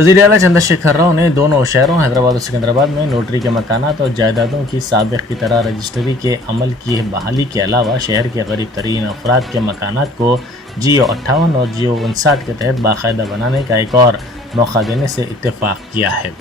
वज़ीर आला चंद्रशेखर राव ने दोनों शहरों हैदराबाद और सिकंदराबाद में नोटरी के मकानात और जायदादों की साबिक़ की तरह रजिस्ट्री के अमल की बहाली के अलावा शहर के गरीब तरीन अफराद के मकानात को जियो 58 और जियो 59 के तहत बाकायदा बनाने का एक और मौका देने से इत्तेफाक किया है।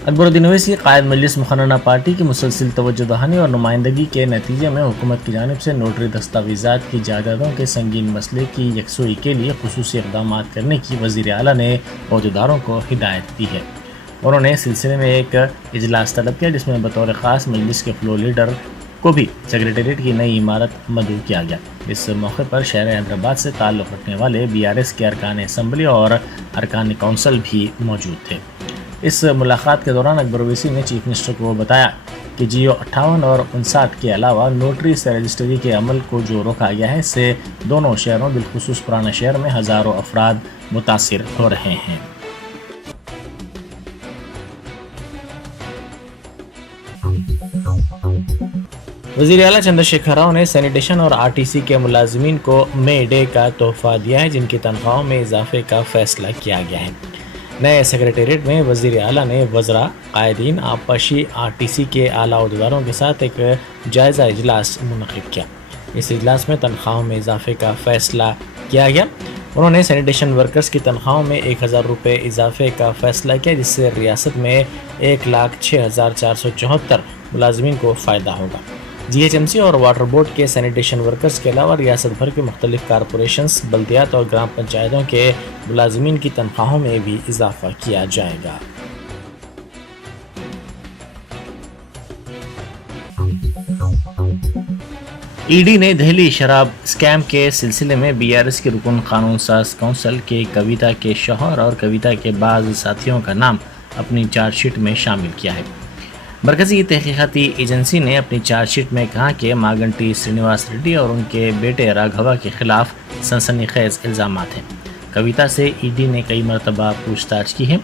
अकबरुद्दीन ओवैसी कायद मजलिस मुखन्ना पार्टी की मुसलसिल तवज्जो दहानी और नुमाइंदगी के नतीजे में हुकूमत की जानिब से नोटरी दस्तावेज़ात की जायदादों के संगीन मसले की यकसुई के लिए खुसूसी इक़दाम करने की वज़ीर आला ने अहदेदारों को हिदायत दी है। उन्होंने इस सिलसिले में एक इजलास तलब किया जिसमें बतौर ख़ास मजलिस के फ्लोर लीडर को भी सेक्रेटेरिएट की नई इमारत मदऊ किया गया। इस मौके पर शहर हैदराबाद से ताल्लुक़ रखने वाले BRS के अरकान असम्बली और अरकान कौंसल भी मौजूद थे। इस मुलाकात के दौरान अकबर ओवैसी ने चीफ मिनिस्टर को बताया कि जियो 58 और 59 के अलावा नोटरी से रजिस्ट्री के अमल को जो रोका गया है इससे दोनों शहरों बिलखुसूस पुराना शहर में हज़ारों अफराद मुतासिर हो रहे हैं। वज़ीर आला चंद्रशेखर राव ने सैनिटेशन और RTC के मुलाजमीन को मे डे का तोहफा दिया है जिनकी तनख्वाहों में इजाफे का फैसला किया गया है। नए सेक्रेटेरिएट में वज़ीर आला ने वज़रा, कायदीन, आबपाशी, RTC के आला अहदेदारों के साथ एक जायज़ा इजलास मुनक़िद किया। इस इजलास में तनख्वाहों में इजाफे का फ़ैसला किया गया। उन्होंने सैनिटेशन वर्कर्स की तनख्वाहों में 1000 रुपये इजाफे का फ़ैसला किया जिससे रियासत में 1,06,474 मुलाजमीन को फ़ायदा होगा। GHMC और वाटर बोर्ड के सैनिटेशन वर्कर्स के अलावा रियासत भर के मुख्तलिफ कारपोरेशंस, बल्दियात और ग्राम पंचायतों के मुलाजमीन की तनख्वाहों में भी इजाफा किया जाएगा। ED ने दहली शराब स्कैम के सिलसिले में BRS के रुकन कानून साज कौंसल के कविता के शौहर और कविता के बाज़ साथियों का नाम अपनी चार्जशीट में शामिल किया है। मरकज़ी तहकीकाती एजेंसी ने अपनी चार्जशीट में कहा कि मागंटी श्रीनिवास रेड्डी और उनके बेटे राघवा के खिलाफ सनसनीखेज़ इल्ज़ामात हैं। कविता से ED ने कई मरतबा पूछताछ की है।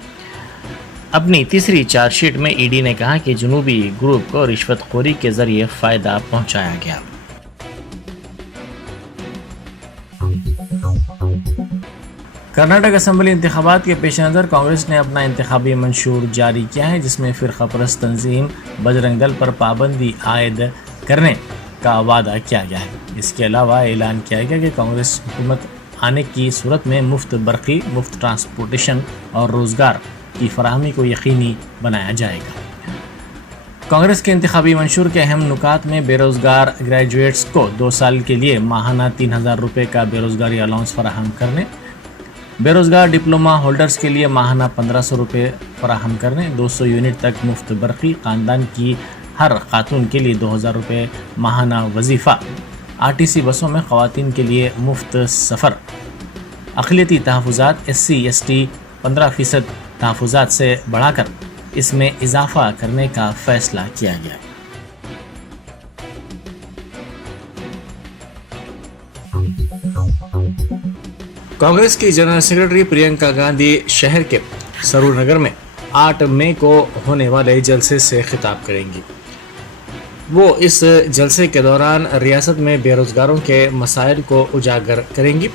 अपनी तीसरी चार्जशीट में ED ने कहा कि जनूबी ग्रुप को रिश्वतखोरी के ज़रिए फ़ायदा पहुँचाया गया। कर्नाटक असम्बली इंतखाबात के पेश नज़र कांग्रेस ने अपना इंतखाबी मंशूर जारी किया है जिसमें फ़िरक़ा परस्त तंजीम बजरंग दल पर पाबंदी आयद करने का वादा किया गया है। इसके अलावा ऐलान किया गया कि कांग्रेस हुकूमत आने की सूरत में मुफ्त बरक़ी, मुफ्त ट्रांसपोर्टेशन और रोज़गार की फराहमी को यकीनी बनाया जाएगा। कांग्रेस के इंतखाबी मंशूर के अहम नुकात में बेरोज़गार ग्रेजुएट्स को 2 साल के लिए माहाना 3000 रुपये का बेरोज़गारी अलाउंस फराहम करने, बेरोज़गार डिप्लोमा होल्डर्स के लिए माहाना 1500 रुपये फराहम करने, 200 यूनिट तक मुफ्त बरक़ी, ख़ानदान की हर खातून के लिए 2000 रुपये माहाना वजीफ़ा, RTC बसों में ख़वातीन के लिए मुफ्त सफ़र, अक़लियती तहफ़्फ़ुज़ात SC/ST 15% तहफ़्फ़ुज़ात से बढ़ाकर इसमें इजाफ़ा करने का फ़ैसला किया गया। कांग्रेस की जनरल सेक्रेटरी प्रियंका गांधी शहर के सरूर नगर में 8 मई को होने वाले जलसे से खिताब करेंगी। वो इस जलसे के दौरान रियासत में बेरोज़गारों के मसाइल को उजागर करेंगी।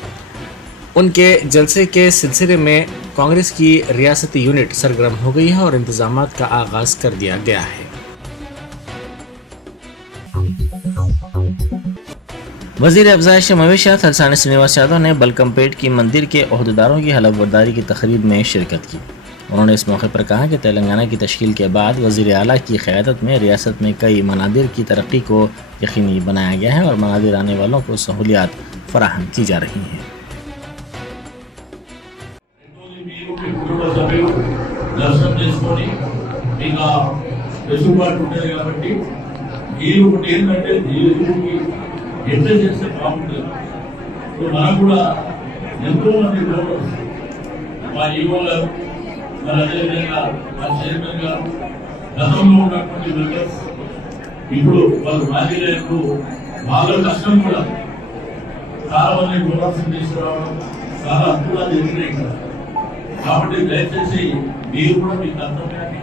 उनके जलसे के सिलसिले में कांग्रेस की रियासती यूनिट सरगर्म हो गई है और इंतज़ामात का आगाज़ कर दिया गया है। वज़ीर अफ़ज़ाइश मवेशियात थलसानी श्रीनिवास यादव ने बलकमपेट की मंदिर के अहदेदारों की हलफबर्दारी की तकरीब में शिरकत की। उन्होंने इस मौके पर कहा कि तेलंगाना की तश्कील के बाद वज़ीर आला की क़यादत में रियासत में कई मनादिर की तरक्की को यकीनी बनाया गया है और मनादिर आने वालों को सहूलियात फराहम की जा रही हैं। ఎట్లా చేస్తే బాగుంటుంది. సో మనకు కూడా ఎంతో మంది డోనర్స్ మా ఈఓ గారు మరి అదేవిధంగా మా చైర్మన్ గారు గతంలో ఉన్నటువంటి మెంబర్స్ ఇప్పుడు వాళ్ళు మాజీలకు వాళ్ళ కష్టం కూడా చాలా మంది డోనర్స్ తీసుకురావడం చాలా కూడా జరిగినాయి కదా. కాబట్టి దయచేసి మీరు కూడా మీ కర్తవ్యాన్ని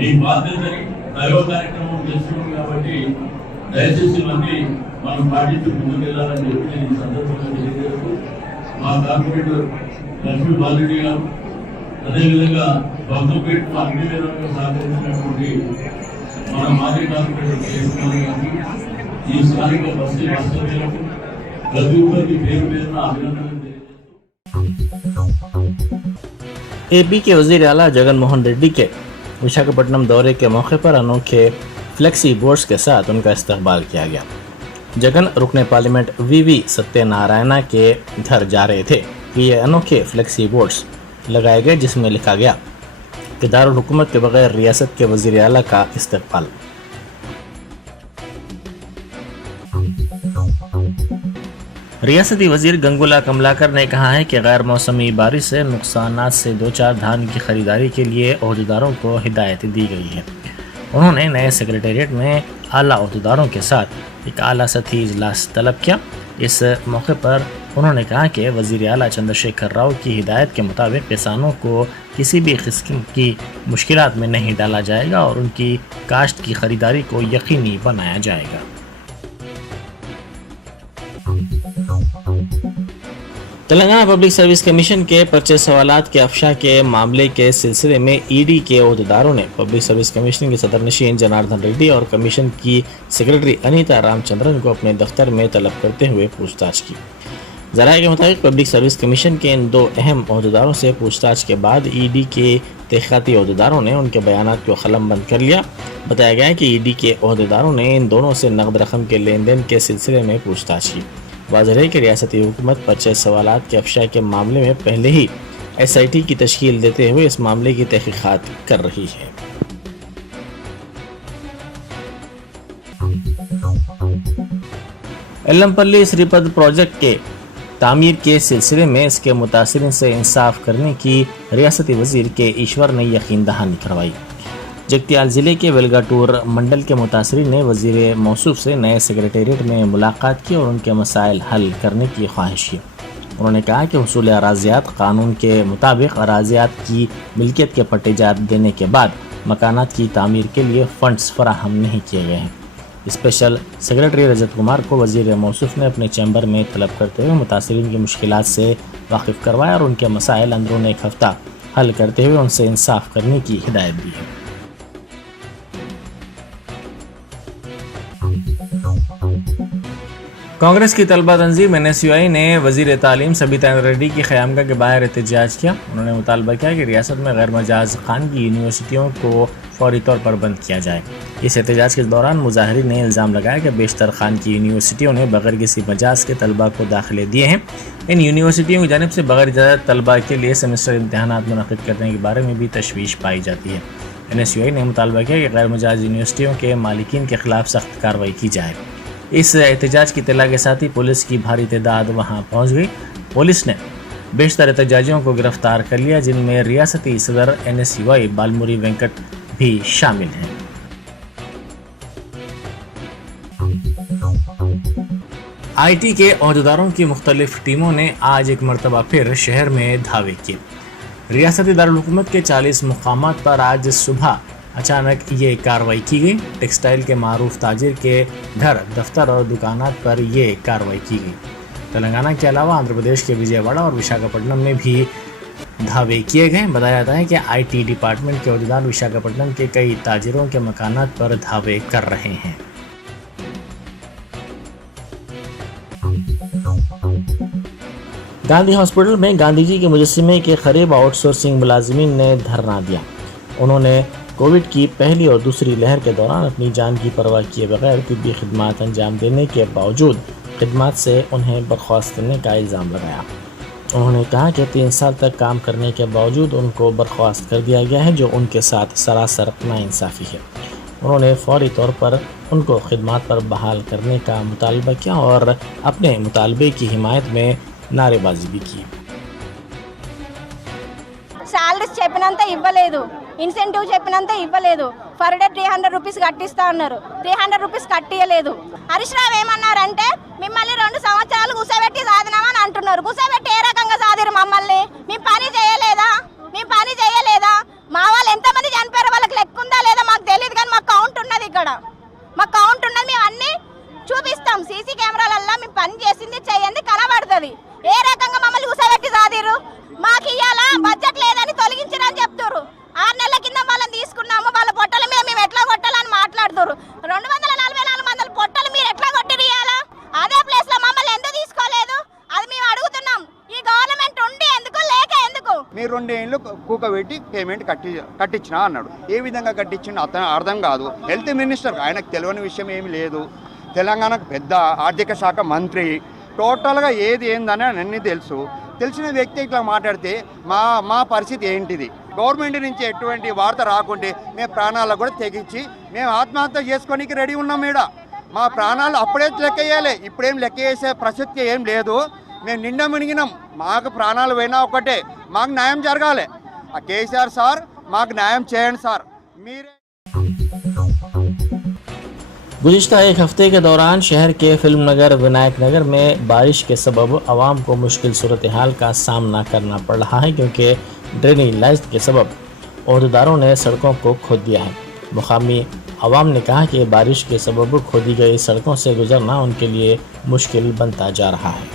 మీ బాధ్యతని దైవ కార్యక్రమం చేస్తున్నాం కాబట్టి దయచేసి మళ్ళీ మనం పాటించి ముందుకెళ్లాలని చెప్పి నేను సందర్భంగా తెలియజేస్తూ మా కార్పొరేటర్ లక్ష్మీ బాలరెడ్డి గారు అదేవిధంగా బంధుపీఠం అన్ని విధాలుగా సహకరించినటువంటి మన మాజీ కార్పొరేటర్ చేసుకుని ఈ స్థానిక బస్తీ వాస్తవ్యులకు ప్రతి ఒక్కరికి పేరు పేరున అభినందనలు एपी के वजीर आला जगन मोहन रेड्डी के विशाखापट्टनम दौरे के मौके पर अनोखे फ्लेक्सी बोर्ड्स के साथ उनका इस्तकबाल किया गया। जगन रुकने पार्लियामेंट वीवी सत्यनारायणा के घर जा रहे थे कि ये अनोखे फ्लेक्सी बोर्ड्स लगाए गए जिसमें लिखा गया कि दारुल हुकूमत के बगैर रियासत के वजीर आला का इस्तकबाल। रियासती वजीर गंगुला कमलाकर ने कहा है कि गैर मौसमी बारिश से नुकसानात से दो चार धान की खरीदारी के लिए अहदेदारों को हिदायत दी गई है। उन्होंने नए सेक्रेटेरिएट में आला अहदेदारों के साथ एक आला सतही इजलास तलब किया। इस मौके पर उन्होंने कहा कि वजीर आला चंद्रशेखर राव की हिदायत के मुताबिक किसानों को किसी भी किस्म की मुश्किलात में नहीं डाला जाएगा और उनकी काश्त की खरीदारी को यकीनी बनाया जाएगा। तेलंगाना पब्लिक सर्विस कमीशन के पर्चे सवालात के अफशा के मामले के सिलसिले में ईडी के अहदेदारों ने पब्लिक सर्विस कमीशन के सदर नशीन जनार्दन रेड्डी और कमीशन की सेक्रेटरी अनीता रामचंद्रन को अपने दफ्तर में तलब करते हुए पूछताछ की। जराये के मुताबिक पब्लिक सर्विस कमीशन के इन दो अहम अहदेदारों से पूछताछ के बाद ईडी के तहकीकाती अहदेदारों ने उनके बयानात को कलमबंद कर लिया। बताया गया है कि ईडी के अहदेदारों ने इन दोनों से नकद रकम के लेन देन के सिलसिले में पूछताछ की। वाज़ेह है कि रियासती हुकूमत पर्चे सवालात के अफशा के मामले में पहले ही SIT की तश्कील देते हुए इस मामले की तहकीकात कर रही है। एल्लमपल्ली श्रीपद प्रोजेक्ट के तामीर के सिलसिले में इसके मुतासिरीन से इंसाफ करने की रियासती वजीर के ईश्वर ने यकीन दहानी करवाई। जगतियाल ज़िले के वेलगाटूर मंडल के मुतासरीन ने वजीर मौसूफ से नए सेक्रेटेरिएट में मुलाकात की और उनके मसाइल हल करने की ख्वाहिश की। उन्होंने कहा कि हुसूल अराज़ियात कानून के मुताबिक अराज़ियात की मिल्कियत के पट्टे जारी देने के बाद मकानात की तामीर के लिए फ़ंड्स फराहम नहीं किए गए हैं। स्पेशल सेक्रेटरी रजत कुमार को वजीर मौसूफ ने अपने चैम्बर में तलब करते हुए मुतासरीन की मुश्किलात से वाकिफ़ करवाया और उनके मसाइल अंदरून एक हफ़्ता हल करते हुए उनसे इंसाफ करने की हिदायत दी है। कांग्रेस की तलबा तंजीम NSUI ने वजीर तालीम सबिता रेड्डी की क़यामगाह के बाहर एहतजाज किया। उन्होंने मुतालबा किया कि रियासत में गैर मजाज खानगी यूनिवर्सिटियों को फौरी तौर पर बंद किया जाए। इस एहतजाज के दौरान मुजाहिरीन ने इल्ज़ाम लगाया कि बेशतर खानगी यूनिवर्सिटियों ने बगैर किसी मजाज के तलबा को दाखिले दिए हैं। इन यूनिवर्सिटियों की जानिब से बगैर इजाज़त तलबा के लिए सेमेस्टर इम्तहानात मुनक़िद करने के बारे में भी तशवीश पाई जाती है। NSUI ने मुतालबा किया कि गैर मजाज यूनिवर्सिटियों के मालिकीन के खिलाफ सख्त कार्रवाई की जाए। इस एहतजाज की इत्तला के साथ ही पुलिस की भारी तादाद वहां पहुंच गई। पुलिस ने बेशतर एहतजाजियों को गिरफ्तार कर लिया, जिनमें रियासती सदर NSUI बालमुरी वेंकट भी शामिल हैं। IT के अहदेदारों की मुख्तलिफ टीमों ने आज एक मरतबा फिर शहर में धावे किए। रियासती दारुल हुकूमत के 40 मुकामात पर आज सुबह अचानक ये कार्रवाई की गई। टेक्सटाइल के मारूफ ताजिर के घर, दफ्तर और दुकानात पर ये कार्रवाई की गई। तेलंगाना के अलावा आंध्र प्रदेश के विजयवाड़ा और विशाखापट्टनम में भी धावे किए गए। बताया जाता है कि IT डिपार्टमेंट के अहदेदार विशाखापट्टनम के कई ताजिरों के मकानात पर धावे कर रहे हैं। गांधी हॉस्पिटल में गांधी जी के मुजस्समे के करीब आउटसोर्सिंग मुलाजिमीन ने धरना दिया। उन्होंने कोविड की पहली और दूसरी लहर के दौरान अपनी जान की परवाह किए बगैर तिब्बी खिदमात अंजाम देने के बावजूद खिदमात से उन्हें बर्खास्त करने का इल्ज़ाम लगाया। उन्होंने कहा कि 3 साल तक काम करने के बावजूद उनको बर्खास्त कर दिया गया है, जो उनके साथ सरासर नाइंसाफ़ी है। उन्होंने फौरी तौर पर उनको खिदमात पर बहाल करने का मुतालबा किया और अपने मुतालबे की हिमायत में नारेबाजी भी की। సాలరీస్ చెప్పినంత ఇవ్వలేదు, ఇన్సెంటివ్ చెప్పినంత ఇవ్వలేదు. ఫర్ డే 300 రూపీస్ కట్టిస్తా అన్నారు, 300 రూపీస్ కట్టియలేదు. హరీష్ రావు ఏమన్నారంటే మిమ్మల్ని 2 సంవత్సరాలు కూసబెట్టి సాధినామని అంటున్నారు. కూసబెట్టి ఏ రకంగా సాధిరు మమ్మల్ని? మేము పని చేయలేదా? మా వాళ్ళు ఎంతమంది చనిపోయారో వాళ్ళకి లెక్క ఉందా లేదా మాకు తెలియదు, కానీ మాకు కౌంట్ ఉన్నది. ఇక్కడ మాకు కౌంట్ ఉన్నది, మేము అన్ని చూపిస్తాం. సీసీ కెమెరాలల్లో మేము పని చేసింది చేయండి కనబడుతుంది. ఏ రకంగా మమ్మల్ని కూసబెట్టి సాధిరు? మాకు ఇయ్యాల బడ్జెట్ లేదని తొలగించిన 2 ఏళ్ళు కూకబెట్టి పేమెంట్ కట్టించినా అన్నాడు. ఏ విధంగా కట్టించిండు అతను అర్థం కాదు. హెల్త్ మినిస్టర్ ఆయనకు తెలియని విషయం ఏమీ లేదు. తెలంగాణకు పెద్ద ఆర్థిక శాఖ మంత్రి, టోటల్గా ఏది ఏందని అన్నీ తెలుసు. తెలిసిన వ్యక్తి ఇట్లా మాట్లాడితే మా పరిస్థితి ఏంటిది? గవర్నమెంట్ నుంచి ఎటువంటి వార్త రాకుంటే మేము ప్రాణాలకు కూడా తెగించి మేము ఆత్మహత్య చేసుకోనికి రెడీ ఉన్నాం. ఈడ మా ప్రాణాలు అప్పుడే లెక్క వేయాలి, ఇప్పుడేం లెక్క వేసే ప్రసక్తి ఏం లేదు. మేము నిండా మునిగినాం, మాకు ప్రాణాలు పోయినా ఒకటే, మాకు న్యాయం జరగాలి. ఆ కేసీఆర్ సార్ మాకు న్యాయం చేయండి సార్. మీరే गुज़िश्ता एक हफ्ते के दौरान शहर के फिल्म नगर विनायक नगर में बारिश के सबब आवाम को मुश्किल सूरत हाल का सामना करना पड़ रहा है, क्योंकि ड्रेनेज लाइन्स के सबब अहदेदारों ने सड़कों को खोद दिया है। मुकामी आवाम ने कहा कि बारिश के सबब खोदी गई सड़कों से गुजरना उनके लिए मुश्किल बनता जा रहा है।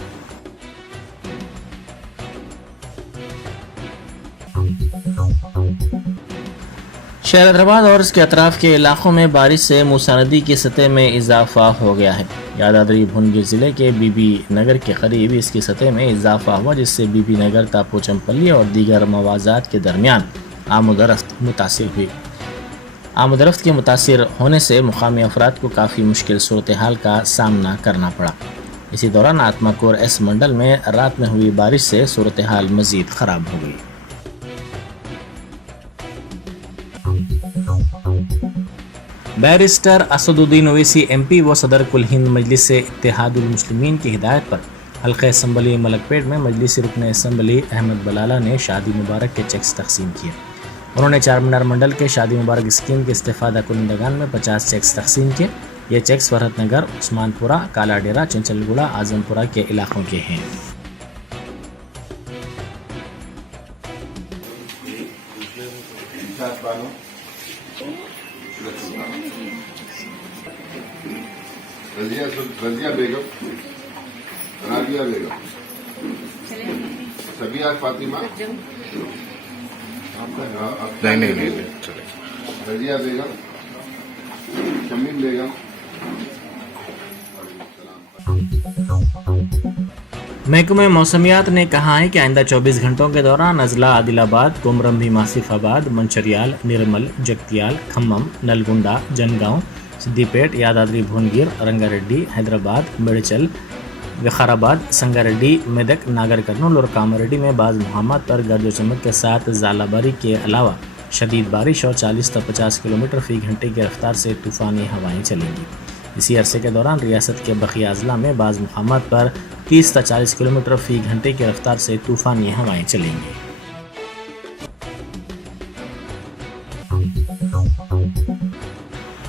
शहर हैदराबाद और इसके अतराफ के इलाकों में बारिश से मूसा नदी की सतह में इजाफा हो गया है। यादाद्री भुवनगिर ज़िले के बीबी नगर के करीब इसकी सतह में इजाफा हुआ, जिससे बीबी नगर तापोचमपल्ली और दीगर मवाज़ात के दरमियान आमदरफ्त मुतासिर हुई। आमदरफ्त के मुतासिर होने से मुकामी अफराद को काफ़ी मुश्किल सूरत हाल का सामना करना पड़ा। इसी दौरान आत्माकोर एस मंडल में रात में हुई बारिश से सूरत हाल मज़ीद ख़राब हो गई। बैरिस्टर असदुद्दीन ओवैसी MP व सदर कुल हिंद मजलिस इत्तेहादुल मुस्लिमीन की हिदायत पर हल्का असम्बली मलकपेट में मजलिस रुकन असम्बली अहमद बलाला ने शादी मुबारक के चेक्स तकसीम किए। उन्होंने 4 मीनार मंडल के शादी मुबारक स्कीम के इस्तेफादा कुनंदगान में 50 चेक्स तकसीम किए। ये चेक्स फरहत नगर, उस्मानपुरा, काला डेरा, चंचलगुड़ा, आजमपुरा के इलाकों के हैं। रजिया बेगम, राबिया बेगम, सबिया फातिमा, नहीं, रजिया बेगम, शमीम बेगम। महकमे मौसमियात ने कहा है कि आइंदा 24 घंटों के दौरान अजला, आदिलाबाद, कोमरम भीम आसिफाबाद, मंचरियाल, निर्मल, जगतियाल, खम्मम, नलगुंडा, जनगांव, सिद्दीपेट, यादाद्री भुवनगिर, रंगारेड्डी, हैदराबाद, मेड़चल, विकाराबाद, संगारेड्डी, मेदक, नागर कर्नूल और कामारेड्डी में बाज़ मुकामात पर गर्द व चमक के साथ ज़ालाबारी के अलावा शदीद बारिश और 40 से 50 किलोमीटर फ़ी घंटे की रफ्तार से तूफ़ानी हवाएं चलेंगी। इसी अरसे के दौरान रियासत के बखिया अजला में बाज़ मुकामात पर 30 से 40 किलोमीटर फ़ी घंटे की रफ्तार से तूफ़ानी हवाएं चलेंगी।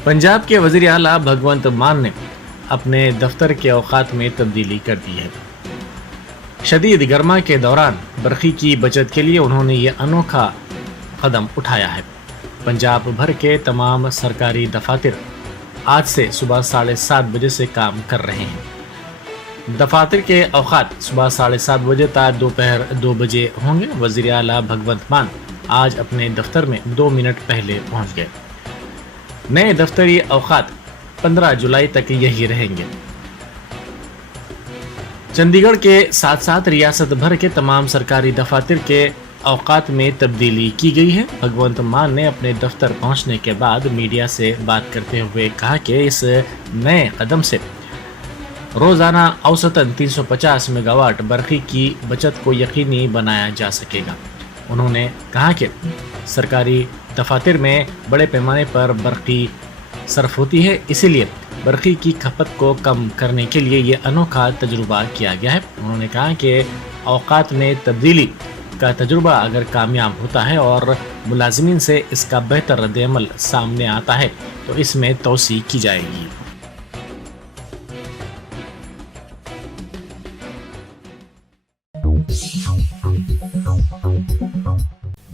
पंजाब के वज़ीर आला भगवंत मान ने अपने दफ्तर के औकात में तब्दीली कर दी है। शदीद गर्मा के दौरान बरक़ी की बचत के लिए उन्होंने ये अनोखा कदम उठाया है। पंजाब भर के तमाम सरकारी दफातर आज से सुबह 7:30 बजे से काम कर रहे हैं। दफातर के औकात सुबह 7:30 बजे तक दोपहर 2 बजे होंगे। वज़ीर आला भगवंत मान आज अपने दफ्तर में 2 मिनट पहले पहुंच गए। नए दफ्तरी औकात 15 जुलाई तक यही रहेंगे। चंडीगढ़ के साथ साथ रियासत भर के तमाम सरकारी दफातर के औकात में तब्दीली की गई है। भगवंत मान ने अपने दफ्तर पहुंचने के बाद मीडिया से बात करते हुए कहा कि इस नए कदम से रोज़ाना औसतन 350 मेगावाट बरक़ी की बचत को यकीनी बनाया जा सकेगा। उन्होंने कहा कि सरकारी दफातर में बड़े पैमाने पर बरक़ी सर्फ होती है, इसीलिए बरक़ी की खपत को कम करने के लिए ये अनोखा तजुर्बा किया गया है। उन्होंने कहा कि औकात में तब्दीली का तजुर्बा अगर कामयाब होता है और मुलाजिमीन से इसका बेहतर रद्द-ए-अमल सामने आता है तो इसमें तोसी की जाएगी।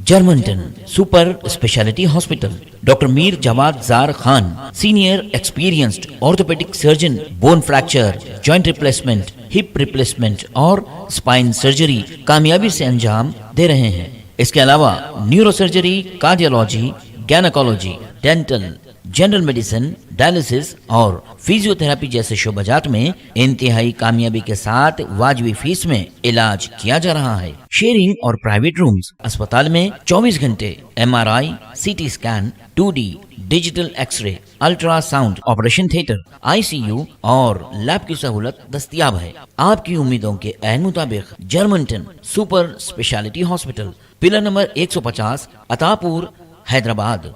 Germanton super speciality hospital, doctor Mir Jawad Jar Khan, senior experienced orthopaedic surgeon, bone fracture, joint replacement, hip replacement और स्पाइन सर्जरी कामयाबी से अंजाम दे रहे हैं। इसके अलावा neuro surgery, cardiology, gynaecology, dental, general medicine, dialysis और फिजियोथेरेपी जैसे शोबाजात में इंतहाई कामयाबी के साथ वाजबी फीस में इलाज किया जा रहा है। शेयरिंग और प्राइवेट रूम्स, अस्पताल में 24 घंटे MRI, CT scan, 2D digital x ray, ultrasound, operation theatre, ICU और लैब की सहूलत दस्तयाब है। आपकी उम्मीदों के ऐन मुताबिक Germanton super speciality hospital, pillar number 150, Attapur, Hyderabad.